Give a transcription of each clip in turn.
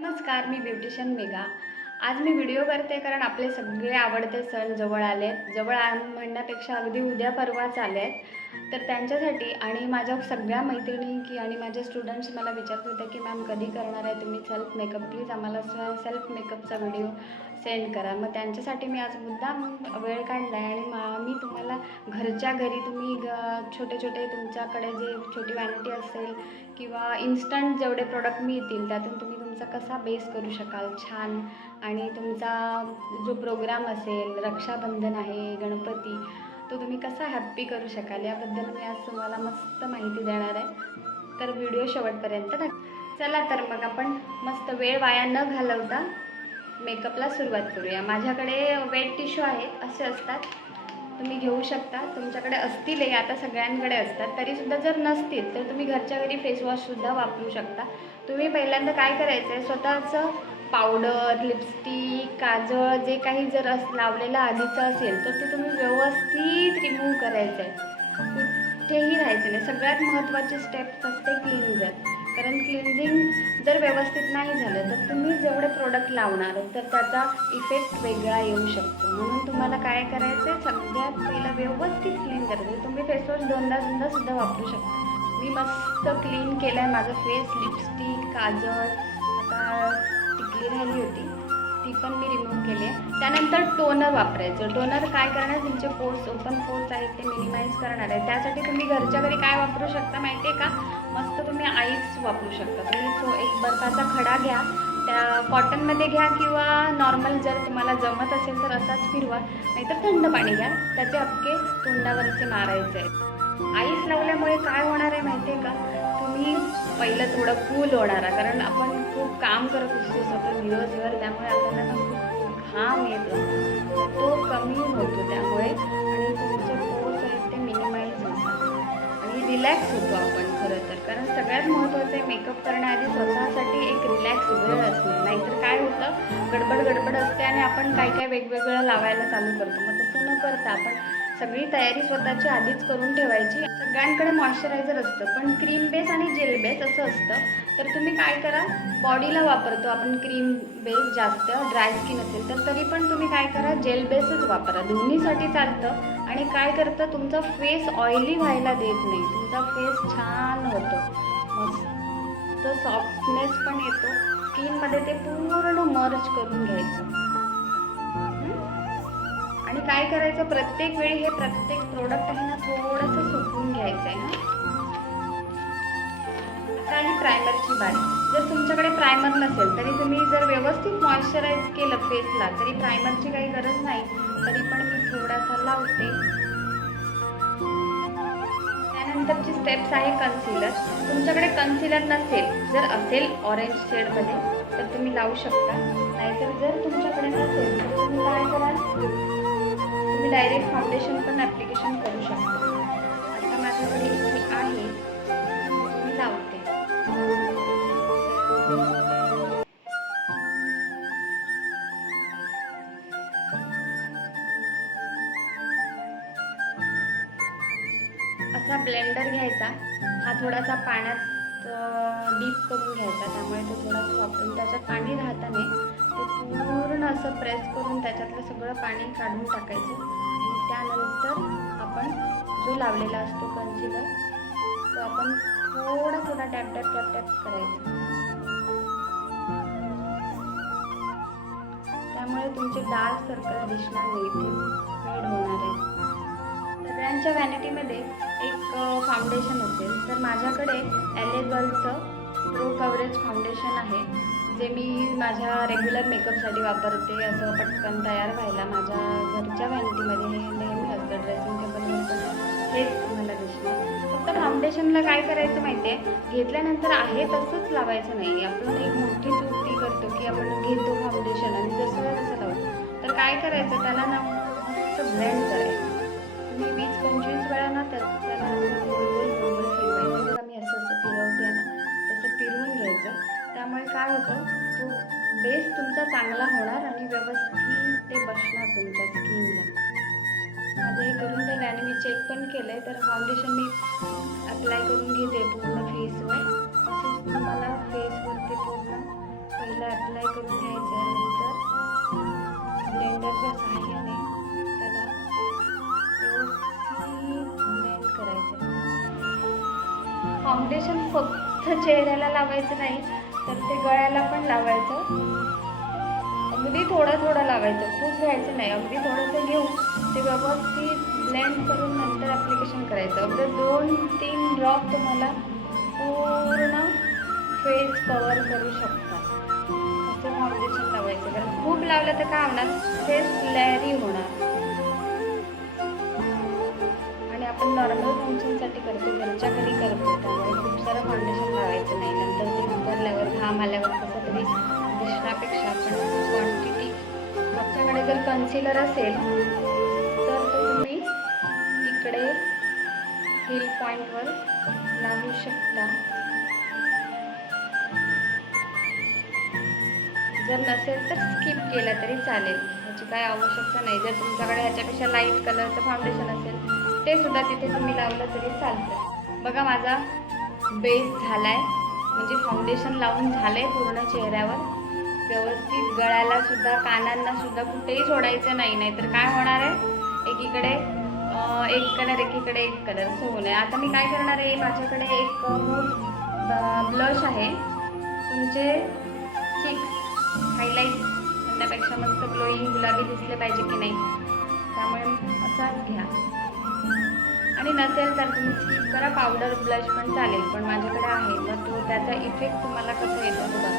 नमस्कार, मी ब्युटिशियन मेघा. आज मी व्हिडिओ करते कारण आपले सगळे आवडते सण जवळ आले आहेत. म्हणण्यापेक्षा अगदी उद्या परवाच आले आहेत. तर त्यांच्यासाठी आणि माझ्या सगळ्या मैत्रिणी आणि माझे स्टुडंट्स मला विचारत होते की मॅम कधी करणार आहे तुम्ही सेल्फ मेकअप, प्लीज आम्हाला सेल्फ मेकअपचा व्हिडिओ सेंड करा. मग त्यांच्यासाठी मी आज मुद्दाम वेळ काढला आहे आणि मी तुम्हाला घरच्या घरी तुम्ही छोटे छोटे तुमच्याकडे जे छोटी वॅनिटी असेल किंवा इन्स्टंट जेवढे प्रोडक्ट मिळतील त्यातून तुम्ही तुमचा कसा बेस करू शकाल छान. आणि तुमचा जो प्रोग्राम असेल, रक्षाबंधन आहे, गणपती, तो तुम्ही कसा हॅप्पी करू शकाल याबद्दल मी आज तुम्हाला मस्त माहिती देणार आहे. तर व्हिडिओ शेवटपर्यंत चला तर मग आपण मस्त वेळ वाया न घालवता मेकअपला सुरुवात करूया. माझ्याकडे वेट टिश्यू आहेत, असे असतात, तुम्ही घेऊ शकता. तुमच्याकडे असतीलही, आता सगळ्यांकडे असतात. तरीसुद्धा जर नसतील तर तुम्ही घरच्या घरी फेसवॉशसुद्धा वापरू शकता. तुम्ही पहिल्यांदा काय करायचं आहे, स्वतःचं पावडर, लिपस्टिक, काजळ जे काही जर लावलेलं आधीचं असेल तर ते तुम्ही व्यवस्थित रिमूव्ह करायचं आहे. कुठेही राहायचं नाही. सगळ्यात महत्त्वाची स्टेप असते क्लिन्झर. कारण क्लिन्झिंग जर व्यवस्थित नाही झालं तर तुम्ही जेवढे प्रोडक्ट लावणार तर त्याचा इफेक्ट वेगळा येऊ शकतो. म्हणून तुम्हाला काय करायचं आहे, सगळ्यात पहिलं व्यवस्थित क्लीन करायचं. तुम्ही फेसवॉश दोनदा सुद्धा वापरू शकता. मी मस्त क्लीन केलं आहे माझं फेस. लिपस्टिक, काजळ, आता टिकली राहिली होती ती पण मी रिमूव्ह केली आहे. त्यानंतर टोनर वापरायचं. टोनर काय करणार, तुमचे पोर्स, ओपन पोर्स आहेत ते मिनिमाइज करणार आहे. त्यासाठी तुम्ही घरच्या घरी काय वापरू शकता माहिती आहे का, मस्त तुम्ही आईस वापरू शकता. तुम्ही तो एक बर्फाचा खडा घ्या, त्या कॉटनमध्ये घ्या किंवा नॉर्मल जर तुम्हाला जमत असेल तर असाच फिरवा, नाहीतर थंड पाणी घ्या. त्याचे अख्खे तोंडावर असे मारायचे आहे. आईस लावल्यामुळे काय होणार आहे माहिती आहे का, तुम्ही पहिलं थोडं कूल होणार आहे. कारण आपण खूप काम करत असतो स्वतः दिवसभर, त्यामुळे आपल्याला खूप घाम येतो, तो कमी होतो त्यामुळे. आणि तुमचे पोर्स आहेत ते मिनिमाइज होतात आणि रिलॅक्स होतो आपण खरं तर. कारण सगळ्यात महत्त्वाचं आहे मेकअप करण्याआधी स्वतःसाठी एक रिलॅक्स वेळ असणे. नाहीतर काय होतं, गडबड असते आणि आपण काय वेगवेगळं लावायला चालू करतो. मग तसं न करता आपण सगळी तयारी स्वतःची आधीच करून ठेवायची. सगळ्यांकडे मॉइश्चरायझर असतं, पण क्रीम बेस आणि जेल बेस असं असतं. तर तुम्ही काय करा, बॉडीला वापरतो आपण क्रीम बेस जास्त, ड्राय स्किन असेल तर तरी पण तुम्ही काय करा, जेल बेसच वापरा. दोन्हीसाठी चालतं. आणि काय करतं, तुमचा फेस ऑइली व्हायला देत नाही. तुमचा फेस छान होतो, मस्त सॉफ्टनेस पण येतो. स्किनमध्ये ते पूर्ण मर्ज करून घ्यायचं. आणि काय करायचं, प्रत्येक वेळी हे प्रत्येक प्रोडक्ट आहे ना थोडंसं सुकवून घ्यायचं आहे ना. आता आली प्रायमरची बारी. जर तुमच्याकडे प्रायमर नसेल तरी तुम्ही जर व्यवस्थित मॉइश्चराईज केलं फेसला तरी प्रायमरची काही गरज नाही. तरी पण मी थोडासा लावते. त्यानंतरची स्टेप्स आहे कन्सिलर. तुमच्याकडे कन्सिलर नसेल, जर असेल ऑरेंज शेडमध्ये तर तुम्ही लावू शकता. नाहीतर जर तुमच्याकडे नसेल तर तुम्ही काय कराल, तुम्ही डायरेक्ट फाउंडेशन पण ॲप्लिकेशन करू शकता. आता माझ्याकडे इथे आहे, मी लावते. असा ब्लेंडर घ्यायचा, हा थोडासा पाण्यात डीप करून घ्यायचा, त्यामुळे तो थोडासा वापरून त्याच्यात पाणी राहताना ते पूर्ण असं प्रेस करून त्याच्यातलं सगळं पाणी काढून टाकायचं. आणि त्यानंतर आपण जो लावलेला असतो कन्सिलर तो आपण थोडा टॅप करायचा. त्यामुळे तुमचे डार्क सर्कल दिसणार नाही, ते फेड होणार आहे. सगळ्यांच्या व्हॅनिटीमध्ये एक फाउंडेशन असेल तर माझ्याकडे LA गर्लचं प्रो कव्हरेज फाउंडेशन आहे, जे मी माझ्या रेग्युलर मेकअपसाठी वापरते. असं पटकन तयार व्हायला माझ्या घरच्या व्हॅनिटीमध्ये हे नेहमी असतं. ड्रेसिंग टेबलवर हेच तुम्हाला दिसणार. फक्त फाउंडेशनला काय करायचं माहिती आहे, घेतल्यानंतर आहे तसंच लावायचं नाही. आपण एक मोठी चूक ती करतो की आपण घेतो फाउंडेशन आणि जसं तसं लावतो. तर काय करायचं, त्याला ना मस्त ब्लेंड करायचं. तुम्ही 20-25 वेळा ना त्याला गोल फिरवायचं. बघा मी असं फिरवते ना, तसं फिरवून घ्यायचं. त्यामुळे काय होतं, तो बेस तुमचा चांगला होणार आणि व्यवस्थित ते बसणार तुमच्या स्किनला. माझं हे करून झालं आणि मी चेक पण केलं आहे. तर फाउंडेशन मी अप्लाय करून घेते पूर्ण फेसवर. असंच तुम्हाला फेसवरती पूर्ण पहिला अप्लाय करून घ्यायचं. नंतर ब्लेंडरच्या सहाय्याने त्याला व्यवस्थित ब्लेंड करायचं. फाउंडेशन फक्त चेहऱ्याला लावायचं नाही, तर ते गळ्याला पण लावायचं. अगदी थोडं थोडं लावायचं, खूप घ्यायचं नाही. अगदी थोडंसं घेऊन ते व्यवस्थित ब्लेंड करून नंतर ॲप्लिकेशन करायचं. अगदी 2-3 ड्रॉप तुम्हाला पूर्ण फेस कवर करू शकता. असं फाउंडेशन लावायचं, कारण खूप लावलं तर काय होणार, फेस फ्लॅरी होणार. आणि आपण नॉर्मल फंक्शनसाठी करतो, घरच्या घरी करतो, त्यामुळे खूप सारं फाउंडेशन लावायचं नाही. नंतर ते उतरल्यावर घाम आल्यावर कसं तरी दिसण्यापेक्षा आपण क्वांटिटी. आपल्याकडे जर कन्सिलर असेल तर तो तुम्ही इकडे हिल पॉईंटवर लावू शकता. जर नसेल तर स्किप केलं तरी चालेल, ह्याची काय आवश्यकता नाही. जर तुमच्याकडे ह्याच्यापेक्षा लाईट कलरचं फाउंडेशन असेल ते सुद्धा तिथे तुम्ही लावलं तरी चालतं. बघा माझा बेस झाला आहे, म्हणजे फाउंडेशन लावून झालं आहे पूर्ण चेहऱ्यावर. व्यवस्थित गळ्याला सुद्धा, कानांना सुद्धा कुठेही सोडायचं नाही, नाहीतर काय होणार आहे, एकीकडे एक कलर एकीकडे एक कलर असं होऊ नये. आता मी काय करणार आहे, माझ्याकडे एक ब्लश आहे. तुमचे चिक्स हायलाईट करण्यापेक्षा मस्त ग्लोईंग गुलाबी दिसले पाहिजे की नाही, त्यामुळे असाच घ्या. आणि नसेल तर तुम्ही स्किप करा, पावडर ब्लश पण चालेल, पण माझ्याकडे आहे. मग तो त्याचा इफेक्ट तुम्हाला कसं येतो बघा.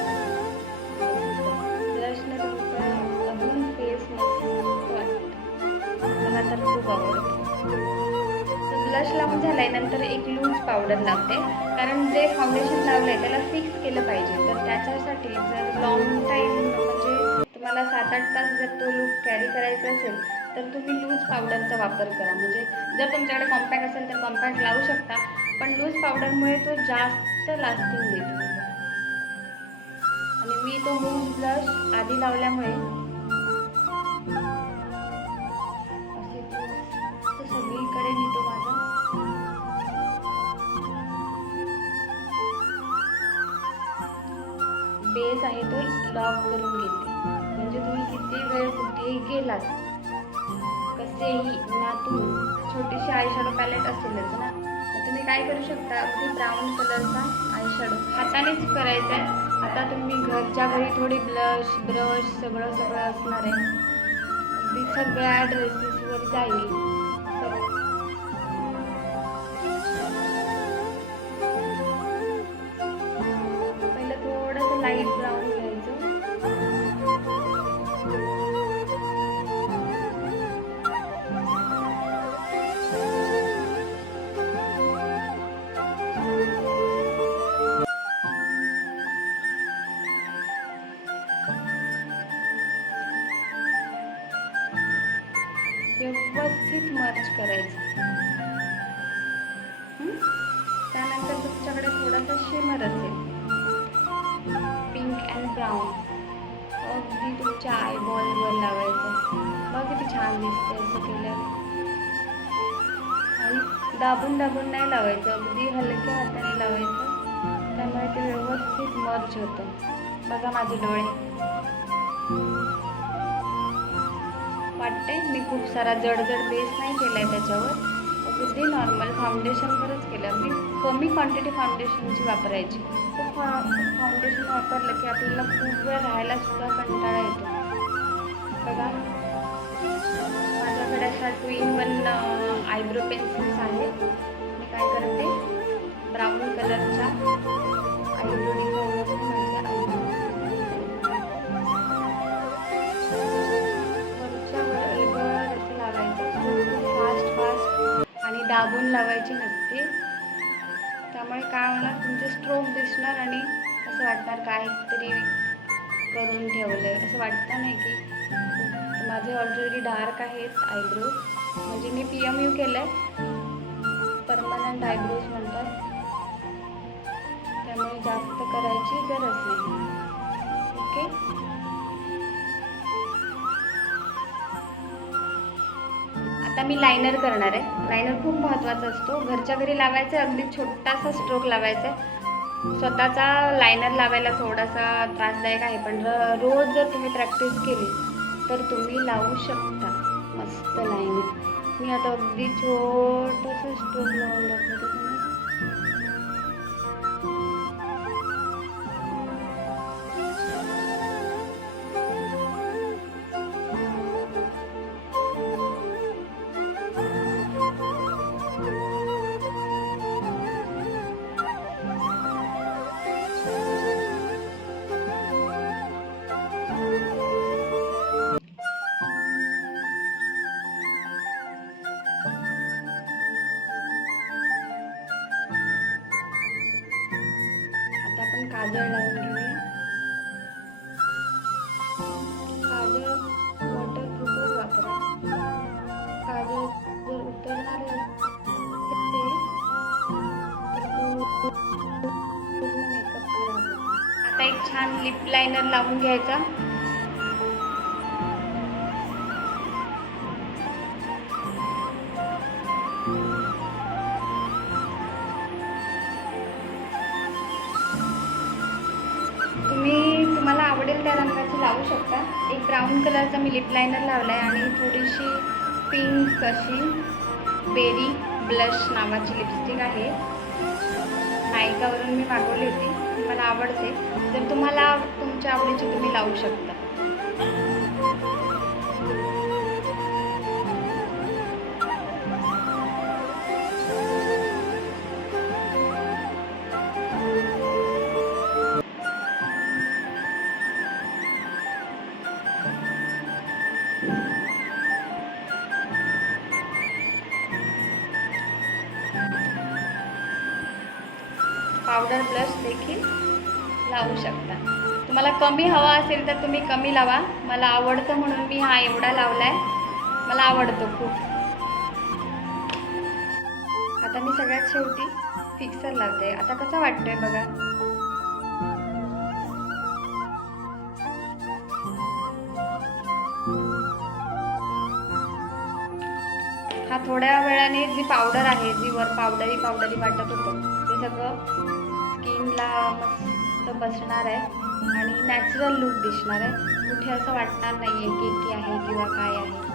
ब्लशने तुमचं अजून फेस मस्त वाटतं, मला तर खूप आवडतं. ब्लश लावून झालाय, नंतर एक लूज पावडर लावते, कारण जे फाउंडेशन लावलं आहे त्याला फिक्स केलं पाहिजे. तर त्याच्यासाठी जर लॉंग टाईम म्हणजे तुम्हाला 7-8 तास जर तो लूक कॅरी करायचा असेल तर तुम्ही लूज पावडरचा वापर करा. म्हणजे जर तुमच्याकडे कॉम्पॅक्ट असेल तर कॉम्पॅक्ट लावू शकता, पण लूज पावडरमुळे तो जास्त लास्टिंग देतो. आणि मी तो मूव्ह ब्लश आधी लावल्यामुळे असे सगळीकडे मी तो माझा बेस आहे तो लॉक करून घेते. म्हणजे तुम्ही किती वेळ कुठेही गेलात, कसेही उन्हातून, छोटीशी आयशॅडो पॅलेट असेलच ना, तर तुम्ही काय करू शकता, अगदी ब्राऊन कलरचा आयशॅडो हातानेच करायचा आहे. आता तुम्ही घरच्या घरी थोडी ब्लश ब्रश सगळं असणार आहे, अगदी सगळ्या ड्रेसेसवर जाईल. पहिलं थोडंसं लाईट ब्राऊन घ्यायचं, व्यवस्थित मर्ज करायचं. त्यानंतर तुमच्याकडे थोडासा शिमर असेल, पिंक अँड ब्राऊन, अगदी तुमच्या आयबॉलवर लावायचं. बघा किती छान दिसते असं केलं. आणि दाबून नाही लावायचं, अगदी हलक्या हाताने लावायचं, त्यामुळे ते व्यवस्थित मर्ज होतं. बघा माझे डोळे, वाटते मी खूप सारा जड बेस नाही केला आहे त्याच्यावर, अगदी नॉर्मल फाउंडेशनवरच केलं. अगदी कमी क्वांटिटी फाउंडेशनची वापरायची. खूप फाउंडेशन वापरलं की आपल्याला खूप वेळ राहायला सुद्धा कंटाळा येतो. बघा माझ्याकडे अशा 2-in-1 आयब्रो पेन्सिल्स आहेत. मी काय करते, ब्राऊन कलरच्या आयब्रो डिझाईनवरती माझ्या आणि दाबून लावायची नसते. त्यामुळे काय होणार, तुमचे स्ट्रोक दिसणार आणि असं वाटणार काहीतरी करून ठेवलंय असं वाटतं नाही. की माझे ऑलरेडी डार्क आहेत आयब्रोज, म्हणजे मी PMU केलंय, परमनंट आयब्रोज म्हणतात, त्यामुळे जास्त करायची गरज नाही. ओके, आता मी लायनर करणार आहे. लायनर खूप महत्त्वाचा असतो, घरच्या घरी लावायचं, अगदी छोटासा स्ट्रोक लावायचा आहे. स्वतःचा लायनर लावायला थोडासा त्रासदायक आहे, पण रोज जर तुम्ही प्रॅक्टिस केली तर तुम्ही लावू शकता मस्त लायनर. मी आता अगदी छोटंसं स्ट्रोक लावून दाखवते तुम्हाला. आता आपण काजळ लावून घेऊया. काजळ वॉटरप्रूफच वापरा. काजळ जर उतरणार असेल तर पूर्ण मेकअप खराब होतो. आता एक छान लिप लायनर लावून घ्यायचा. तुम्हाला आवडेल त्या रंगाची लावू शकता. एक ब्राऊन कलरचा मी लिप लायनर लावला आहे आणि थोडीशी पिंक अशी बेरी ब्लश नावाची लिपस्टिक आहे. नायकावरून मी मागवली होती, मला आवडते. जर तुम्हाला तुमच्या आवडीची तुम्ही लावू शकता. पावडर ब्लश देखील लावू शकता. तुम्हाला कमी हवा असेल तर तुम्ही कमी लावा. मला आवडतं म्हणून मी हा एवढा लावलाय. मला आवडतो खूप. आता मी सगळ्यात शेवटी फिक्सर लावते. आता कसा वाटतोय बघा. हा थोड्या वेळाने जी पावडर आहे, जी वर पावडरी वाटत होतं, ते सगळं स्किनला मस्त बसणार आहे आणि नॅचरल लुक दिसणार आहे. कुठे असं वाटणार नाही आहे केकी आहे किंवा काय आहे.